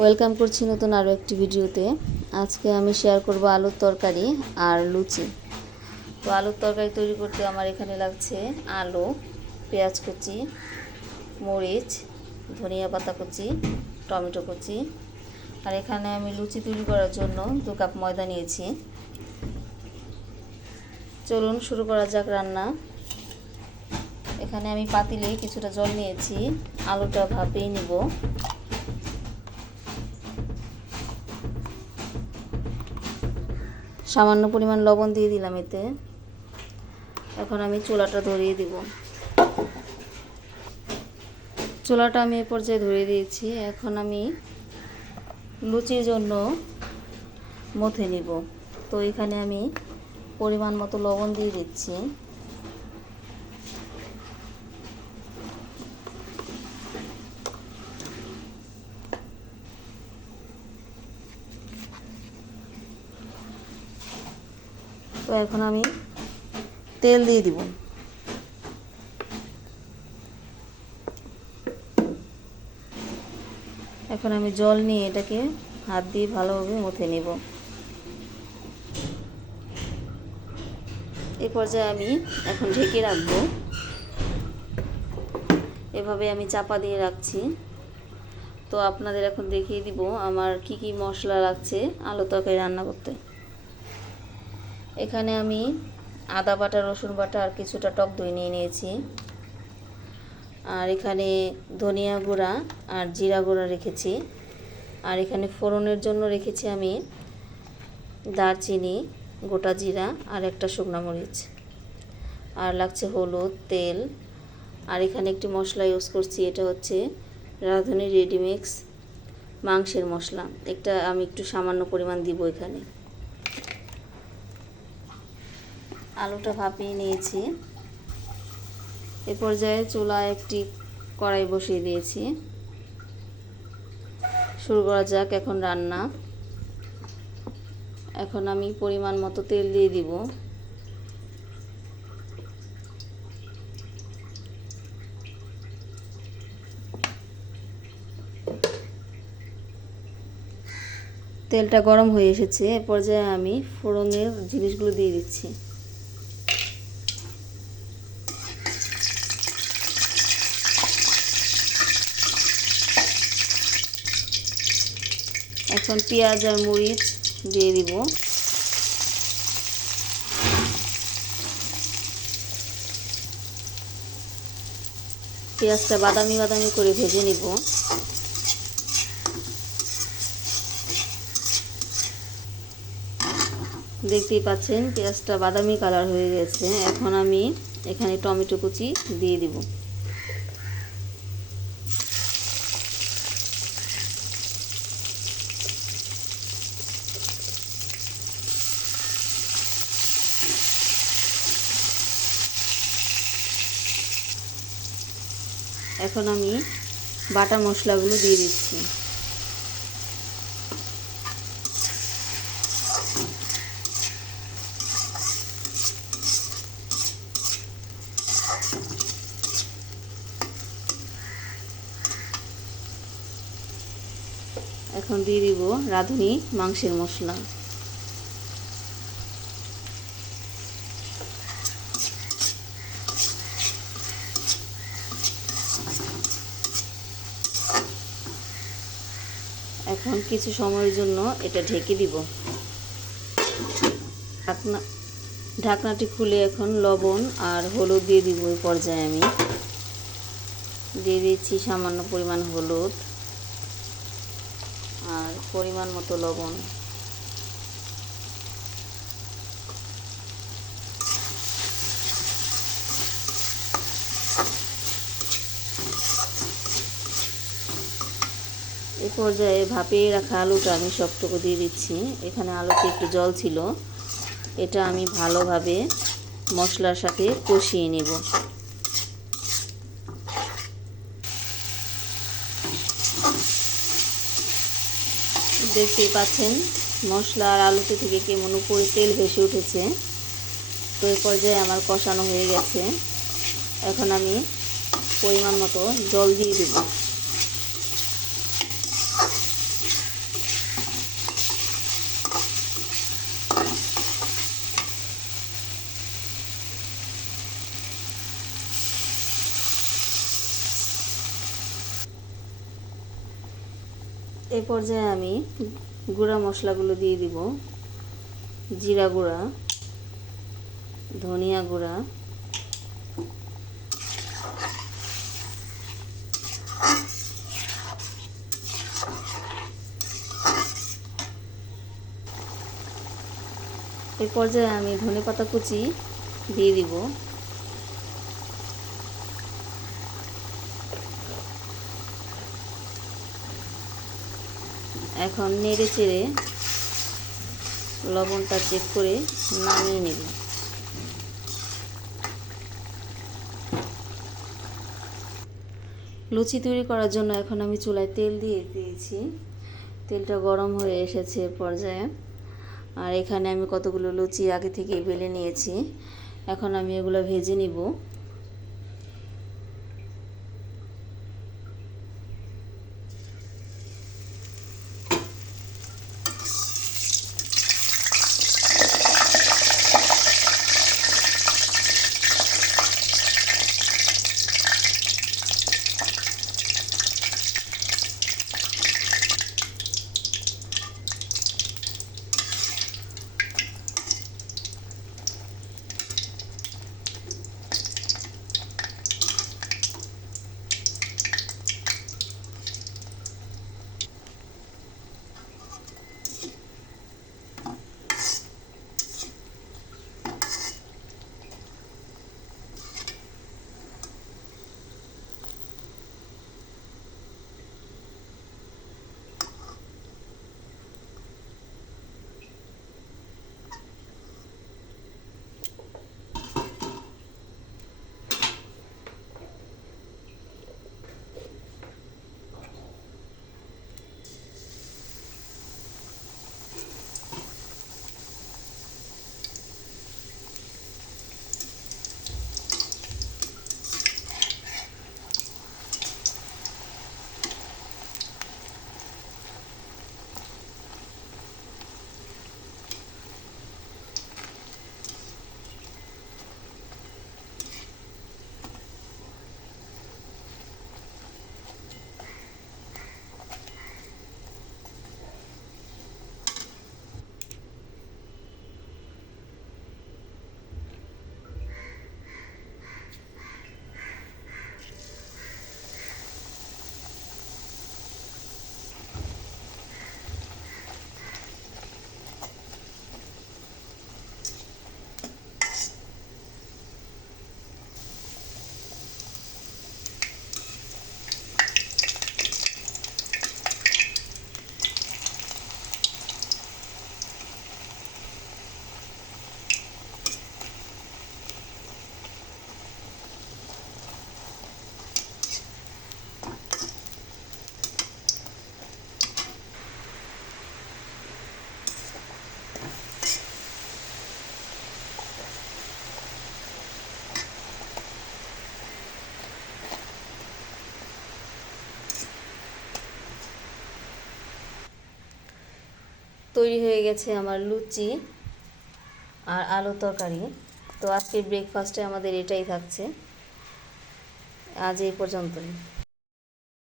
Welcome করছি নতুন আরও একটি ভিডিওতে। আজকে আমি শেয়ার করব আলুর তরকারি আর লুচি। তো আলুর তরকারি তৈরি করতে আমার এখানে লাগছে আলু, পেঁয়াজ কুচি, মরিচ, ধনিয়া পাতা কুচি, টমেটো কুচি। আর এখানে আমি লুচি তৈরি করার জন্য 2 কাপ ময়দা নিয়েছি। চলুন শুরু করা যাক রান্না। এখানে আমি পাতিলে কিছুটা জল নিয়েছি, আলুটা ভাপিয়ে নিব। সামান্য পরিমাণ লবণ দিয়ে দিলাম এতে। এখন আমি চুলাটা ধরিয়ে দিব। চুলাটা আমি এ পর্যায়ে ধরিয়ে দিয়েছি। এখন আমি লুচির জন্য মথে নিব। তো এখানে আমি পরিমাণ মতো লবণ দিয়ে দিচ্ছি। তো এখন আমি তেল দিয়ে দিব। এখন আমি জল নিয়ে এটাকে হাত দিয়ে ভালোভাবে মথে নেব। এই পর্যায়ে আমি এখন ঢেকে রাখবো। এভাবে আমি চাপা দিয়ে রাখছি। তো আপনাদের এখন দেখিয়ে দিব আমার কি কি মশলা লাগছে আলু তরকারি রান্না করতে। এখানে আমি আদা বাটা, রসুন বাটা আর কিছুটা টক দই নিয়ে নিয়েছি। আর এখানে ধনিয়া গুঁড়া আর জিরা গুঁড়া রেখেছি। আর এখানে ফোড়নের জন্য রেখেছি আমি দারচিনি, গোটা জিরা আর একটা শুকনো মরিচ। আর লাগছে হলুদ, তেল। আর এখানে একটি মশলা ইউজ করছি, এটা হচ্ছে রাঁধুনি রেডিমিক্স মাংসের মশলা। এটা আমি একটু সামান্য পরিমাণ দিব এখানে। আলুটা ভাপিয়ে নিয়েছি। এ পর্যায়ে চুলায় একটি কড়াই বসিয়ে দিয়েছি। শুরু করা যাক এখন রান্না। এখন আমি পরিমাণ মতো তেল দিয়ে দিব। তেলটা গরম হয়ে এসেছে। এ পর্যায়ে আমি ফোড়নের জিনিসগুলো দিয়ে দিচ্ছি। এখন পেঁয়াজ আর মরিচ দিয়ে দিব। পেঁয়াজটা বাদামি বাদামি করে ভেজে নিব। দেখতেই পাচ্ছেন পেঁয়াজটা বাদামি কালার হয়ে গেছে। এখন আমি এখানে টমেটো কুচি দিয়ে দিব। এখন আমি বাটা মশলাগুলো দিয়ে দিচ্ছি। এখন দিয়ে দিব রাঁধুনি মাংসের মশলা। এখন কিছু সময়ের জন্য এটা ঢেকে দিব। ঢাকনাটি খুলে এখন লবণ আর হলুদ দিয়ে দিব। এই পর্যায়ে আমি দিয়ে দিচ্ছি সামান্য পরিমাণ হলুদ আর পরিমাণ মতো লবণ। এই পর্যায়ে ভাপিয়ে রাখা আলুটা আমি সবটুকু দিয়ে দিচ্ছি। এখানে আলুতে একটু জল ছিল, এটা আমি ভালোভাবে মশলার সাথে কষিয়ে নেব। দেখতেই পাচ্ছেন মশলা আর আলুতে থেকে কেমন উপরে তেল ভেসে উঠেছে। তো এই পর্যায়ে আমার কষানো হয়ে গেছে। এখন আমি পরিমাণ মতো জল দিয়ে দেব। এই পর্যায়ে আমি গুঁড়া মশলাগুলো দিয়ে দিব। জিরা গুঁড়া, ধনিয়া গুঁড়া, এই পর্যায়ে আমি ধনেপাতা কুচি দিয়ে দিব। এখন নেড়ে চেড়ে লবণটা চেক করে নামিয়ে নেব। লুচি তৈরি করার জন্য এখন আমি চুলায় তেল দিয়ে দিয়েছি। তেলটা গরম হয়ে এসেছে পর্যায়ে, আর এখানে আমি কতগুলো লুচি আগে থেকে বেলে নিয়েছি। এখন আমি এগুলো ভেজে নিব। তৈরি হয়ে গেছে আমার লুচি আর আলু তরকারি। তো আজকের ব্রেকফাস্টে আমাদের এটাই থাকছে। আজ এই পর্যন্তই।